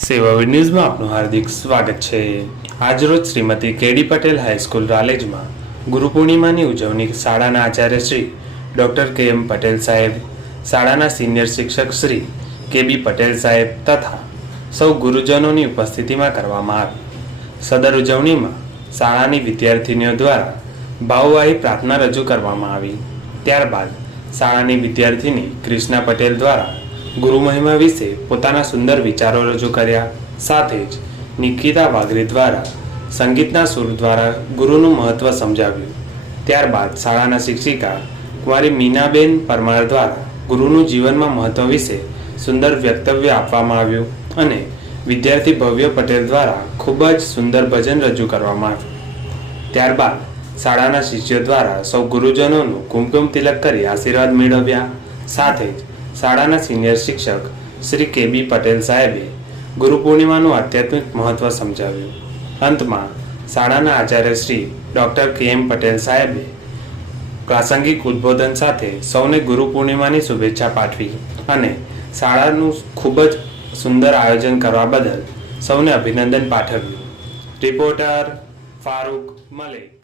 સેવા ન્યૂઝમાં આપનું હાર્દિક સ્વાગત છે. આજરોજ Shrimati KD Patel high school રાલેજમાં ગુરુ પૂર્ણિમાની ઉજવણી શાળાના આચાર્ય શ્રી ડૉક્ટર કે એમ પટેલ સાહેબ, શાળાના સિનિયર શિક્ષક શ્રી કે બી પટેલ સાહેબ તથા સૌ ગુરુજનોની ઉપસ્થિતિમાં કરવામાં આવી. સદર ઉજવણીમાં શાળાની વિદ્યાર્થીનીઓ દ્વારા ભાવવાહી પ્રાર્થના રજૂ કરવામાં આવી. ત્યારબાદ શાળાની વિદ્યાર્થીની ક્રિષ્ના પટેલ દ્વારા ગુરુ મહિમા વિશે પોતાના સુંદર વિચારો રજૂ કર્યા. સાથે જ નિકિતા વાઘરી દ્વારા સંગીતના સુર દ્વારા ગુરુનું મહત્વ સમજાવ્યું. ત્યારબાદ શાળાના શિક્ષિકા કુમારી મીનાબેન પરમાર દ્વારા ગુરુનું જીવનમાં મહત્વ વિશે સુંદર વક્તવ્ય આપવામાં આવ્યું અને વિદ્યાર્થી ભવ્ય પટેલ દ્વારા ખૂબ જ સુંદર ભજન રજૂ કરવામાં આવ્યું. ત્યારબાદ શાળાના શિષ્યો દ્વારા સૌ ગુરુજનોનું કુમકુમ તિલક કરી આશીર્વાદ મેળવ્યા. સાથે જ શાળાના સિનિયર શિક્ષક શ્રી કે બી પટેલ સાહેબે ગુરુ પૂર્ણિમાનું આધ્યાત્મિક મહત્વ સમજાવ્યું. અંતમાં શાળાના આચાર્ય શ્રી ડૉક્ટર કે એમ પટેલ સાહેબે પ્રાસંગિક ઉદ્બોધન સાથે સૌને ગુરુ પૂર્ણિમાની શુભેચ્છા પાઠવી અને શાળાનું ખૂબ જ સુંદર આયોજન કરવા બદલ સૌને અભિનંદન પાઠવ્યું. રિપોર્ટર ફારૂક મલેક.